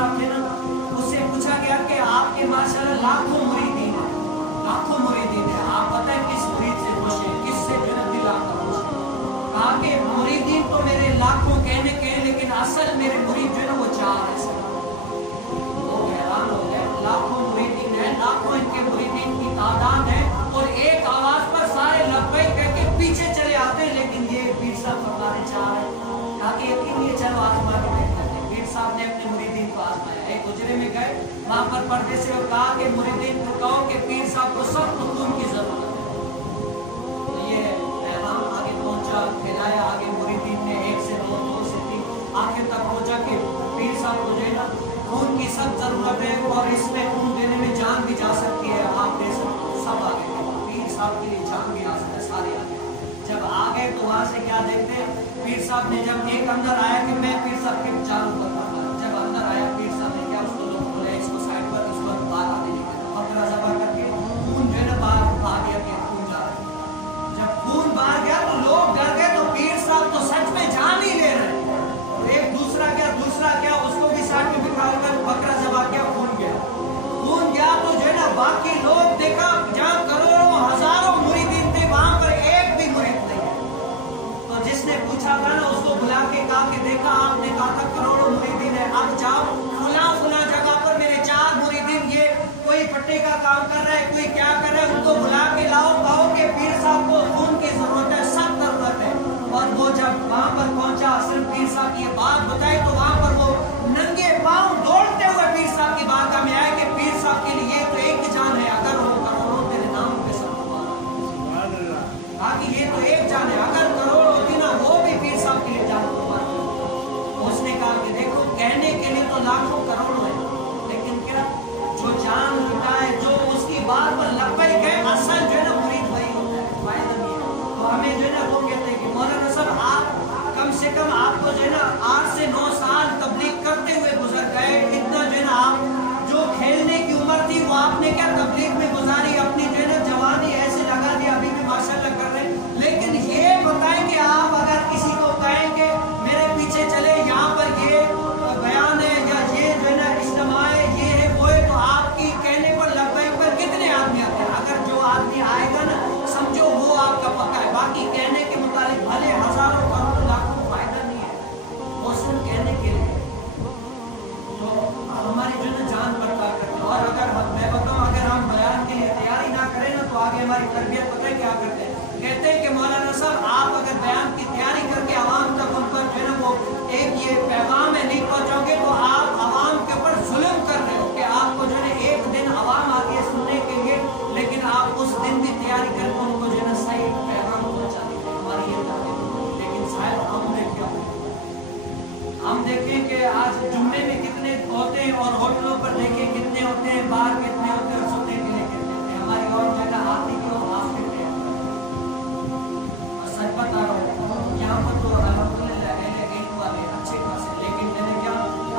साहब थे ना, उससे पूछा गया कि आपके माशाल्लाह लाखों मुरीदीन हैं, लाखों मुरीदीन हैं, आप पता है किस मुरीद से खुश हैं, किससे जो है दिल आपका खुश है? कहा कि मुरीदीन तो मेरे लाखों कहने के हैं, लेकिन असल मेरे मुरीद जो है ना वो 4 है। वो हैरान हो गए, लाखों मुरीदीन है, लाखों इनके मुरीदीन की तादाद है, और एक आवाज पर सारे लब्बैक कह के पीछे चले आते हैं, लेकिन ये पीर साहब हमारे 4 है। कहा कि यकीन नहीं, चलो आजमा के देखते हैं। पीर साहब ने अपने मुरीदीन को आजमाया, एक गुजरे में गए, वहां पर पर्दे से और कहा कि मुरीदीन को कहो कि पीर साहब को सख्त हुकूम की जरूरत है। तो ये पैगाम आगे पहुंचा, फैलाया आगे मुरीदीन ने, 1 से 2, 2 से 3, आखिर तक पहुंचा कि पीर साहब को जो है ना खून की सब जरूरत है, और इसमें खून देने में जान भी जा सकती है, आप दे सकते हो। सब आगे पीर साहब के लिए जान भी आ सकता है, सारे आगे। जब आ गए तो वहां से क्या देखते हैं, पीर साहब ने जब एक अंदर आया कि मैं पीर साहब के चारों पर पड़ा, जब अंदर आया पीर साहब ने क्या उसको लोग बोले, इसको साइड पर, इसको बाहर आने नहीं देना, बकरा ज़बह करके खून जो है ना बाहर भाग गया कि खून जा रहा है। जब खून बाहर गया तो लोग डर गए, तो पीर साहब तो सच में जान ही ले रहे हैं। एक दूसरा क्या उसको भी साइड में बिठाकर बकरा ज़बह किया, खून गया तो जो है ना बाकी लोग देखा, जहाँ करोड़ों हजारों मुरीदीन थे वहां पर एक भी मुरीद नहीं है। तो जिसने पूछा था ना उसको बुला के कहा कि देखा आपने कहा था करोड़ों मुरीदीन है, अब जाओ फुला जगह पर मेरे 4 मुरीदीन, ये कोई पट्टे का काम कर रहा है, कोई क्या कर रहा है, उनको बुला के लाओ, कहो कि पीर साहब को खून की जरूरत है, सब जरूरत है। और वो जब वहां पर पहुंचा, सिर्फ पीर साहब की ये बात बताई, तो वहां पर वो नंगे पांव दौड़ते हुए पीर साहब की बारगाह में आए कि पीर साहब के लिए तो एक ही जान है, अगर वो करोड़ों तेरे नाम पे सब बाकी ये तो एक जान है, अगर करोड़ होती ना वो भी पीर साहब के लिए जान होती। उसने कहा कि देखो कहने के लिए तो लाखों करोड़ों है, लेकिन क्या जो जान लुटाए, जो उसकी बात पर लब्बैक है, असल जो है ना मुरीद वही होता है, फायदा नहीं है। तो हमें जो है ना वो कहते हैं कि मौलाना साहब आप कम से कम आपको जो है ना 8 से 9 साल तबलीग करते हुए गुजर गए, इतना जो है ना आप जो खेलने की उम्र थी वो आपने क्या तबलीग में गुजारी, अपनी जो है ना जवानी ऐसे लगा दी, अभी भी माशाल्लाह कर रहे हैं। लेकिन ये बताएं कि आप अगर किसी को कहेंगे मेरे पीछे चले, यहाँ पर ये बयान है या ये जो है ना इज्तिमा है, ये है वो है, तो आपकी कहने पर लब्बैक पर कितने आदमी आते हैं? अगर जो आदमी आएगा ना समझो वो आपका पक्का है, बाकी कहने के मुताबिक भले हजारों करोड़ों लाखों फायदा नहीं है, वो सिर्फ कहने के लिए। तो हमारी जो है जान बर्बाद करते हैं, और अगर मैं बताऊं अगर हम बयान के लिए तैयारी ना करें ना तो आगे हमारी तरबियत पता है क्या करते हैं, कहते हैं कि मौलाना साहब आप अगर बयान की तैयारी करके आवाम तक उन पर जो है ना वो एक ये पैगाम है नहीं पहुंचाओगे तो आप आवाम के ऊपर जुल्म कर रहे हो, कि आपको जो है एक दिन आवाम आती है सुनने के लिए, लेकिन आप उस दिन भी तैयारी करके उनको जो है ना सही पैगाम पहुंचा देते। हमारी ये तरबियत, लेकिन शायद हमने क्या हम देखें कि आज जुम्मे में कितने होते हैं, और होटलों पर देखें कितने होते हैं, बाहर कितने होते हैं, और सोने के लिए कितने होते हैं। हमारी और जगह आती क्यों आप कहते हैं, और सच बता रहा हूँ यहाँ पर तो अल्हम्दुलिल्लाह एक वाले अच्छे खासे, लेकिन मैंने क्या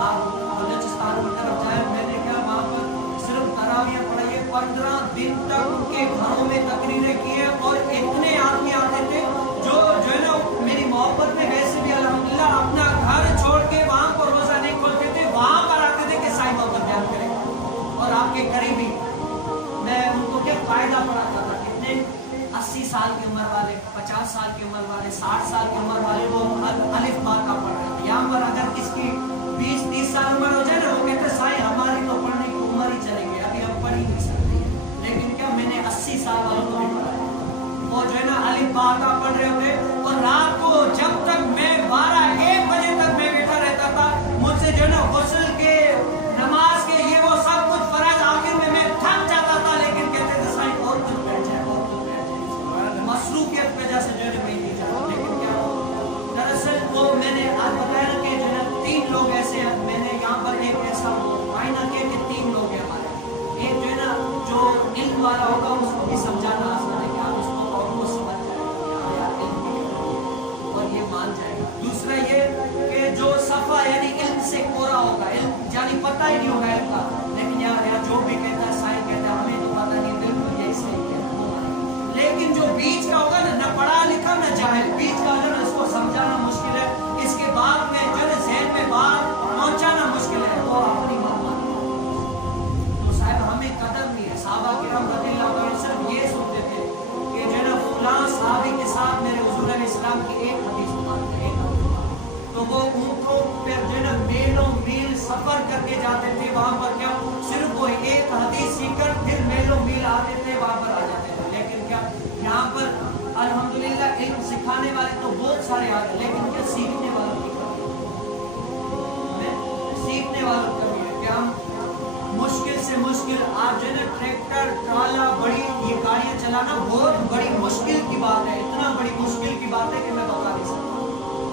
आप बलूचिस्तान की तरफ जाए, मैंने क्या वहाँ पर सिर्फ तरावियाँ पढ़ाई है, 15 दिन तक उनके घरों में तकरीरें की है, और इतने आदमी आते थे जो है ना मेरी मोहब्बत में वैसे भी अल्हम्दुलिल्लाह अपना घर छोड़ के वहाँ पर रोजा नहीं खोलते थे, वहाँ पर आते थे कि साईं मोहब्बत ध्यान करें। और आपके करीबी मैं उनको क्या फायदा पढ़ाता था, कितने 80 साल की उम्र वाले, 50 साल की उम्र वाले, 60 साल की उम्र वाले वो अलिफ बा का पढ़ रहे थे। यहाँ पर अगर किसकी 20-30 साल उम्र हो जाए ना वो कहते साईं हमारी तो पढ़ने की उम्र ही चली गई, अभी हम पढ़ ही नहीं सकते। लेकिन क्या मैंने 80 साल वालों को भी पढ़ाया, वो जो है ना अलिफ बा का पढ़ रहे होते, और रात को जब तक मैं 12-1 बजे तक मैं बैठा रहता था, मुझसे जो है ना गुस्ल के नमाज के ये वो सब कुछ फर्ज आखिर में मैं थक जाता था, लेकिन कहते थे साईं बहुत दूर बैठ जाए, बहुत दूर बैठ जाए, मसरूफियत वजह से जो है नहीं जाता। लेकिन क्या दरअसल वो मैंने आज बताया कि जो है 3 लोग ऐसे हैं, मैंने यहाँ पर एक ऐसा मायना किया कि 3 लोग हैं हमारे, एक जो है ना जो इल्म वाला होगा उसको भी समझाना आसान है कि आप उसको और समझ जाएगा और ये मान जाएगा। दूसरा ये कि जो सफा यानी इल्म से कोरा होगा, इल्म यानी पता ही नहीं होगा इल्म का, लेकिन यार जो भी कहता है साईं कहता है हमें तो पता नहीं, बिल्कुल यही सही कहता है। लेकिन जो बीच का होगा ना, न पढ़ा लिखा न जाहिल, बीच का होगा ना इसको समझाना मुश्किल है, इसके बाद में जो है ज़हन में बात पहुंचाना मुश्किल है, वो अपनी سارے آگے، لیکن کیا سیکھنے والوں کی کمی ہے، سیکھنے والوں کی کمی ہے کہ ہم مشکل سے مشکل، آپ جو ہے نا ٹریکٹر ٹرالا بڑی یہ گاڑیاں چلانا بہت بڑی مشکل کی بات ہے، اتنا بڑی مشکل کی بات ہے کہ میں بتا نہیں سکتا.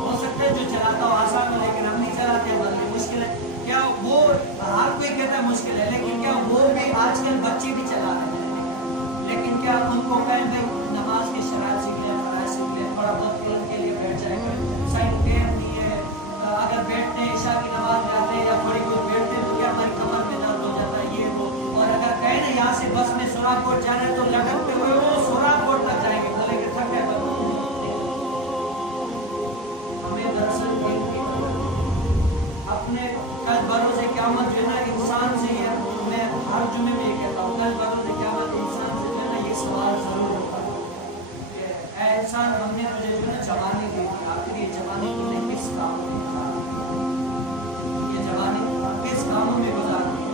ہو سکتا ہے جو چلاتا ہو آسان ہو، لیکن ہم نہیں چلاتے ہیں بلکہ مشکل ہے. کیا وہ ہر کوئی کہتا ہے مشکل ہے، لیکن کیا وہ بھی آج کل بچے بھی چلا رہے ہیں، لیکن کیا ان کو کہیں بھائی نماز کی شرائط سیکھ لیں، فرائض سیکھ لیں، تھوڑا بہت علم کے لیے بیٹھ جائے گا، صحیح ٹائم نہیں ہے. اگر بیٹھتے ہیں عشاء کی نماز میں آتے ہیں یا تھوڑی کوئی بیٹھتے ہیں تو کیا ہماری کمر میں درد ہو جاتا ہے یہ وہ. اور اگر کہیں نا یہاں سے بس میں سوراخ کوٹ جانا ہے تو لٹکتے ہوئے وہ سوراخ کوٹ تک جائیں گے، بولے کہ تھک گئے. ہمیں دراصل اپنے کل بروز قیامت جو ہے نا انسان سے ہے، میں ہر جمعے میں یہ کہتا ہوں کل بروز قیامت انسان سے جو ہے نا یہ سوال ضرور ہوتا ہے کہ اے انسان ہم نے تجھے جو ہے نا جوانی دی تھی، آخر یہ جوانی تم نے کس کام میں گزار دی، یہ جوانی کس کاموں میں گزار دی.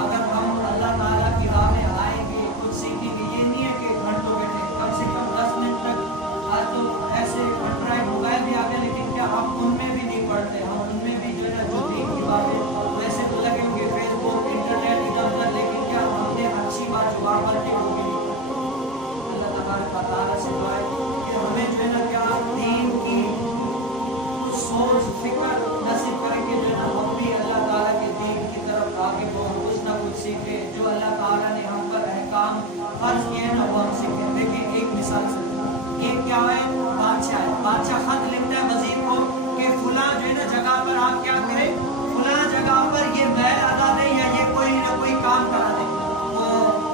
اگر ہم اللہ تعالیٰ کی راہ میں آئیں گے کچھ سیکھیں گے، یہ نہیں ہے کہ گھنٹوں بیٹھے، کم سے کم 10 منٹ تک. آج تو ایسے انڈرائڈ موبائل بھی آ گئے، لیکن کیا ہم ان میں بھی نہیں پڑھتے، ہم ان میں بھی جو ہے نا جو دین کی باتیں ویسے تو لگے ہوں گے فیس بک انٹرنیٹ ادھر ادھر، لیکن کیا ہم نے اچھی بات جو وہاں پر کے ہوگی. اللہ تبارک و تعالیٰ سے دعا ہے کہ ہمیں جو ہے نا کیا دین کی سوچ فکر نصیب کریں کہ جو ہے نا ہم بھی اللہ تعالیٰ کے دین کی طرف آگے بڑھیں، کچھ نہ کچھ سیکھیں، جو اللہ تعالیٰ نے ہم پر احکام فرض کیے ہیں نا وہ ہم سیکھیں. دیکھیں ایک مثال سے، ایک کیا ہے بادشاہ ہے، بادشاہ خط لکھتا ہے وزیر کو کہ فلاں جو ہے نا جگہ پر آپ کیا کریں، فلاں جگہ پر یہ بیل ادا دیں یا یہ کوئی نہ کوئی کام کرا دیں. تو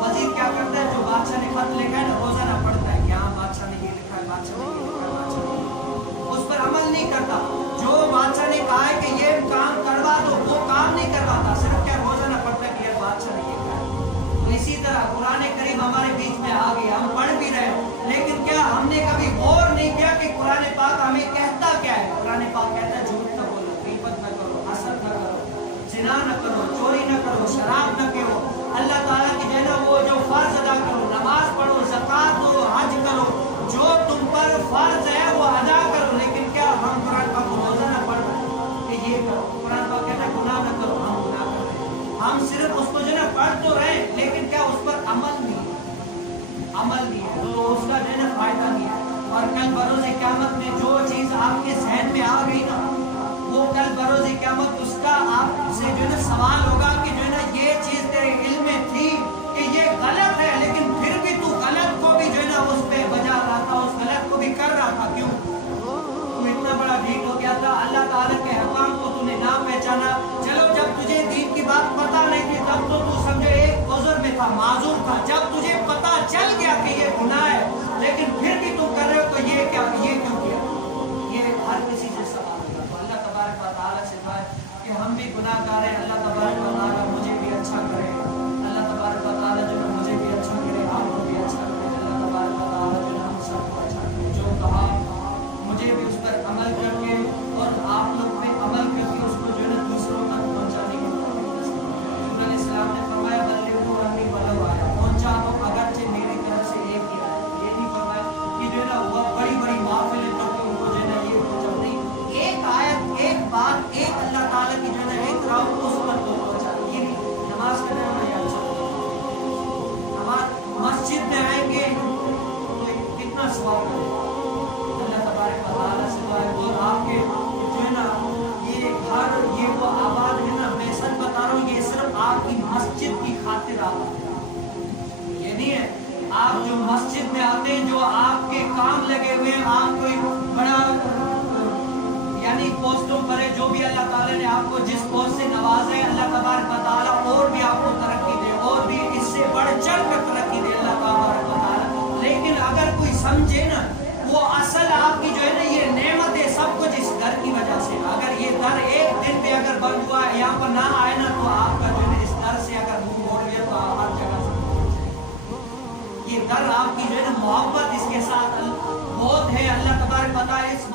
وزیر کیا کرتا ہے، جو بادشاہ نے خط لکھا ہے نا روزانہ پڑھتا ہے کہ ہاں بادشاہ نے یہ لکھا ہے، بادشاہ نے یہ لکھا ہے، بادشاہ نے اس پر عمل نہیں کرتا. جو بادشاہ نے کہا ہے کہ یہ کام کروا دو وہ کام نہیں کرواتا، صرف کیا روزانہ پڑھتا ہے کہ یار بادشاہ نے یہ کہا ہے. تو اسی طرح قرآن کریم ہمارے بیچ میں آ گیا، ہم پڑھ بھی رہے ہیں، لیکن کیا ہم نے کبھی غور نہیں کیا کہ قرآن پاک ہمیں کہتا کیا ہے. قرآن پاک کہتا ہے جھوٹ نہ بولو، غیبت نہ کرو، حسد نہ کرو، زنا نہ کرو، چوری نہ کرو، شراب نہ پیو، اللہ تعالیٰ کی جو ہے نا وہ جو فرض ادا کرو، نماز پڑھو، زکوٰۃ دو، حج کرو، جو تم پر فرض ہے وہ ادا کرو. لیکن کیا ہم قرآن پاک کو روزانہ پڑھ رہے ہیں کہ یہ کرو. قرآن پاک کہتا ہے گناہ نہ کرو، ہم گناہ کر رہے ہیں. ہم صرف اس کو جو ہے نا پڑھ تو رہے ہیں، لیکن کیا اس پر عمل نہیں ہے، عمل نہیں ہے تو اس کا جو ہے نا فائدہ نہیں ہے. اور کل بروز قیامت میں جو چیز آپ کے ذہن میں آ گئی نا وہ کل بروز قیامت اس کا آپ سے جو ہے نا سوال ہوگا کہ جو ہے نا یہ چیز تیرے علم میں تھی کہ یہ غلط ہے، لیکن پھر بھی تو غلط کو بھی جو ہے نا اس پہ بجا رہا تھا، اس غلط کو بھی کر رہا تھا. کیوں؟ تو اتنا بڑا ڈھیٹ ہو گیا تھا، اللہ تعالیٰ کے حکام کو تو نے نہ پہچانا. چلو جب تجھے دین کی بات پتہ نہیں تھی تب تو سمجھے ایک عذر میں تھا، معذور تھا. جب تجھے پتہ چل گیا کہ یہ گناہ ہے لیکن پھر بھی تم کر رہے ہو تو یہ کیا، یہ کیوں کیا؟ یہ ہر کسی سے سوال ہوگا. تو اللہ تبارک و تعالیٰ سے دعا ہے کہ ہم بھی گناہ گار ہیں، اللہ تبارک و تعالیٰ مجھے بھی اچھا کرے، اللہ تبارک و تعالیٰ جو ہے مجھے بھی اچھا کرے، آپ کو بھی اچھا کرے، اللہ تبارک و تعالیٰ جو ہے ہم سب کو اچھا کرے. جو کہا مجھے بھی اس پر عمل کر کے اور آپ لوگ پہ عمل کر کے اس کو جو ہے نا دوسروں تک پہنچانے کی توفیق نصیب کرے. نبی علیہ السلام نے فرمایا بلغوا عنی ولو آیا، پہنچا دو اگرچہ میری طرف سے ایک ہی آیا. یہ نہیں فرمایا کہ جو ہے نا وہ بڑی بڑی محفلیں کر کے ان کو جو ہے نا یہ پہنچا نہیں، ایک آیت، ایک بات، ایک اللہ تعالیٰ کی جو ہے نا ایک راہ اس پر تو پہنچا. یہ نہیں نماز کا نام ہے اچھا، نماز مسجد میں آئیں گے تو کتنا ثواب کرے. اللہ تبارک و تعالیٰ سے دعا ہے اور آپ کے جو ہے نا یہ گھر یہ وہ آباد ہے نا، میں سچ بتا رہا ہوں یہ صرف آپ کی مسجد کی خاطر آباد ہے. یہ نہیں ہے آپ جو مسجد میں آتے ہیں جو آپ کے کام لگے ہوئے ہیں، آپ کوئی بڑا یعنی پوسٹوں پر ہے، جو بھی اللہ تعالیٰ نے آپ کو جس پوسٹ سے نوازا ہے اللہ تبارک و تعالیٰ اور بھی آپ کو ترقی دے، اور بھی اس سے بڑھ چڑھ کر ترقی دے اللہ تبارک و تعالیٰ. لیکن اگر کوئی سمجھے نا وہ اصل آپ کی جو ہے نا یہ نعمت ہے سب کچھ اس در کی وجہ سے. اگر یہ در ایک دن پہ اگر بند ہوا ہے یہاں پر نہ آئے نا تو آپ کا جو ہے اس در سے اگر منہ موڑ لیا تو آپ ہر جگہ سے یہ در آپ کی جو ہے نا محبت اس کے ساتھ بہت ہے. اللہ تبارک پتہ ہے اس